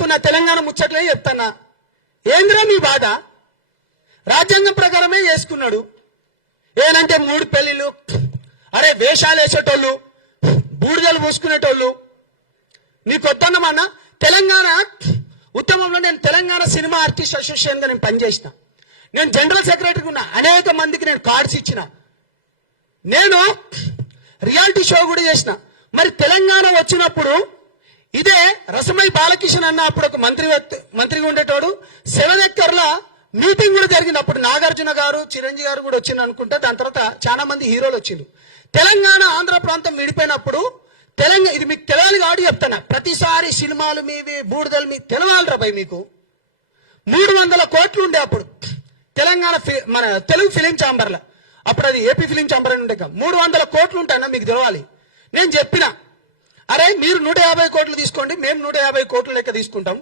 చెప్తున్నా, తెలంగాణ ముచ్చట్లే చెప్తున్నా. ఏంద్రా మీ బాధ? రాజ్యాంగం ప్రకారమే చేసుకున్నాడు. ఏనంటే 3 పెళ్లిళ్ళు, అరే వేషాలు వేసేటోళ్ళు, బూడిదలు పూసుకునేటోళ్ళు. నీకు వద్దన్నమన్నా. తెలంగాణ ఉద్యమంలో నేను తెలంగాణ సినిమా ఆర్టిస్ట్ అసోసియేషన్ గా నేను పనిచేసిన. నేను జనరల్ సెక్రటరీ ఉన్నా. అనేక మందికి నేను కార్డ్స్ ఇచ్చిన. నేను రియాలిటీ షో కూడా చేసిన. మరి తెలంగాణ వచ్చినప్పుడు ఇదే రసమై బాలకిషన్ అన్న అప్పుడు ఒక మంత్రిగా ఉండేటోడు 7 ఎకర్ల మీటింగ్ కూడా జరిగింది. అప్పుడు నాగార్జున గారు, చిరంజీవి గారు కూడా వచ్చింది అనుకుంటా. దాని తర్వాత చాలా మంది హీరోలు వచ్చిండ్రు. తెలంగాణ ఆంధ్ర ప్రాంతం విడిపోయినప్పుడు తెలంగాణ, ఇది మీకు తెలియాలి కాబట్టి చెప్తాను, ప్రతిసారి సినిమాలు మీవి, బూడిదలు మీకు తెలవాలిరా భయ్. మీకు 300 కోట్లు ఉండే అప్పుడు తెలంగాణ మన తెలుగు ఫిలిం ఛాంబర్ల. అప్పుడు అది ఏపీ ఫిలిం ఛాంబర్ అని ఉండే. 300 కోట్లు ఉంటాయన్నా మీకు తెలవాలి. నేను చెప్పిన, అరే మీరు 150 కోట్లు తీసుకోండి, మేము 150 కోట్ల లెక్క తీసుకుంటాం.